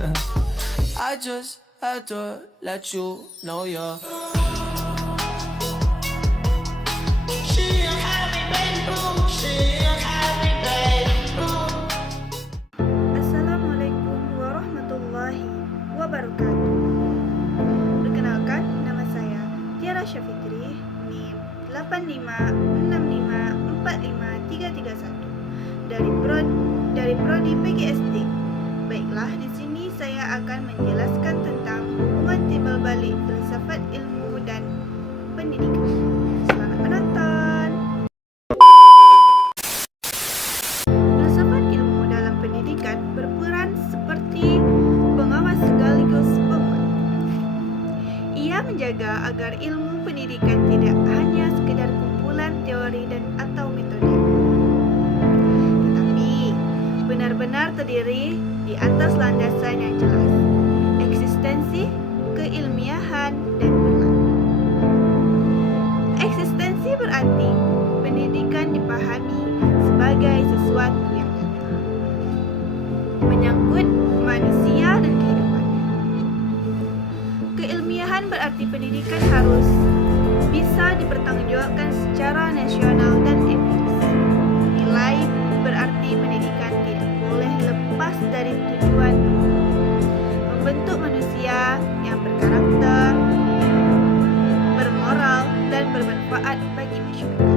I just had to let you know you're Assalamualaikum warahmatullahi wabarakatuh. Perkenalkan, nama saya Tiara Syafikri, NIM 856545331 dari Prodi PGSD. Baiklah, di sini saya akan menjelaskan tentang hubungan timbal balik filsafat ilmu dan pendidikan. Selamat menonton. Filsafat ilmu dalam pendidikan berperan seperti pengawas sekaligus penguat. Ia menjaga agar ilmu pendidikan tidak hanya sekedar kumpulan teori dan atau metode, tetapi benar-benar terdiri di atas landasan yang jelas, eksistensi, keilmiahan, dan benar. Eksistensi berarti pendidikan dipahami sebagai sesuatu yang nyata, menyangkut manusia dan kehidupannya. Keilmiahan berarti pendidikan harus bisa dipertanggungjawabkan secara nasional dan empiris. Nilai berarti pendidikan tidak boleh lepas dari tujuan membentuk manusia yang berkarakter, bermoral, dan bermanfaat bagi masyarakat.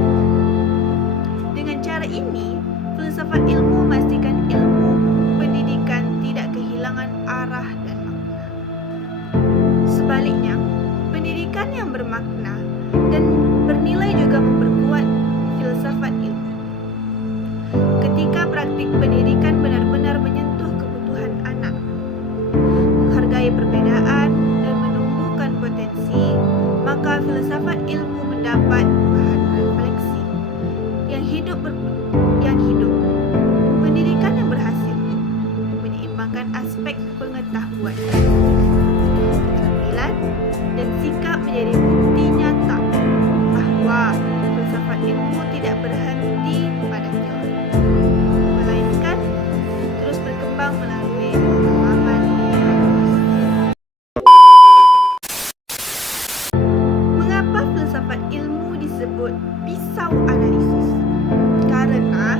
Dengan cara ini, filsafat ilmu memastikan ilmu pendidikan tidak kehilangan arah dan makna. Sebaliknya, pendidikan yang bermakna dan bernilai juga memperkuat filsafat ilmu. Ketika praktik pendidikan benar-benar menyentuh kebutuhan anak, menghargai perbedaan, dan menumbuhkan potensi, maka filsafat ilmu mendapat bahan refleksi yang hidup. Pendidikan yang berhasil menyeimbangkan aspek pengetahuan, keterampilan, dan sikap menjadi bukti nyata bahwa filsafat ilmu tidak berhenti pada teori, melainkan terus berkembang melalui pengalaman praktis. Mengapa filsafat ilmu disebut pisau analisis? Karena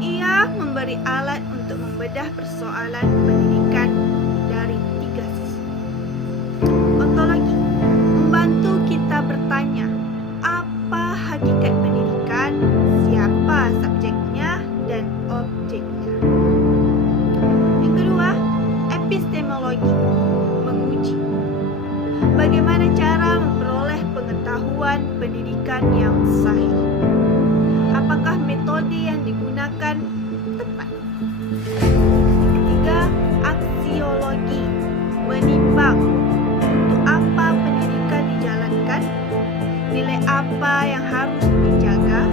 ia memberi alat untuk membedah persoalan pendidikan dari 3 sisi. Ontologi membantu kita bertanya, apa hakikat pendidikan, siapa subjeknya, dan objeknya. Yang kedua, epistemologi menguji bagaimana cara memperoleh pengetahuan pendidikan yang sahih. Apakah metode yang digunakan tepat? Ketiga, aksiologi menimbang untuk apa pendidikan dijalankan, nilai apa yang harus dijaga,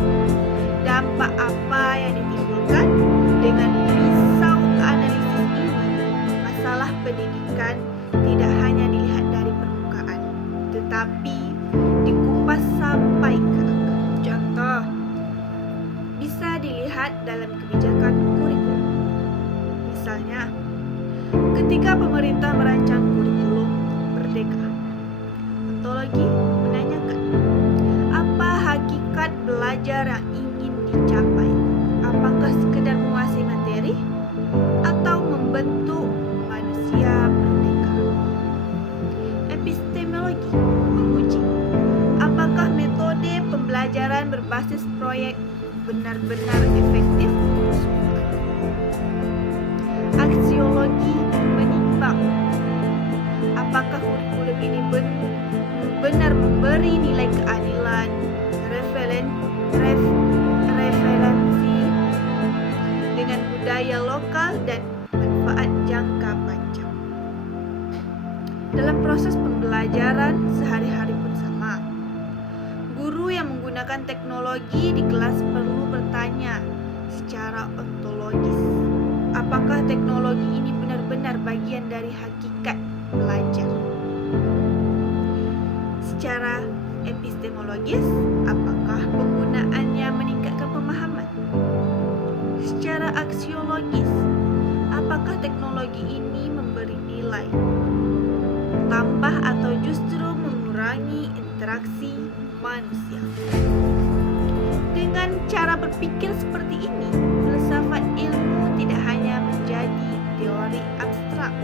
dampak apa yang ditimbulkan. Dengan pisau analisis ini, masalah pendidikan tidak hanya dilihat dari permukaan, tetapi dikupas sampai ke akar. Contoh bisa dilihat dalam kebijakan kurikulum. Misalnya, ketika pemerintah merancang kurikulum Merdeka, ontologi menanyakan, apa hakikat belajar yang ingin dicapai? Apakah sekedar menguasai materi atau membentuk manusia merdeka? Epistemologi menguji apakah metode pembelajaran berbasis proyek benar-benar efektif untuk semua. Aksiologi menimbang apakah kurikulum ini benar memberi nilai keadilan, referensi dengan budaya lokal, dan manfaat jangka panjang. Dalam proses pembelajaran sehari-hari pun sama. Guru yang menggunakan teknologi di kelas perlu bertanya secara ontologis, apakah teknologi ini benar-benar bagian dari hakikat belajar? Secara epistemologis, apakah penggunaannya meningkatkan pemahaman? Secara aksiologis, apakah teknologi ini memberi bernilai, tambah atau justru mengurangi interaksi manusia. Dengan cara berpikir seperti ini, filsafat ilmu tidak hanya menjadi teori abstrak,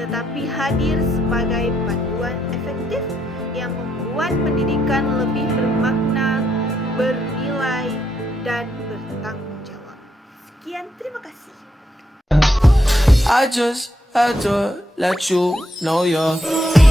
tetapi hadir sebagai panduan efektif yang membuat pendidikan lebih bermakna, bernilai, dan bertanggung jawab. Sekian, terima kasih. I just had to let you know you're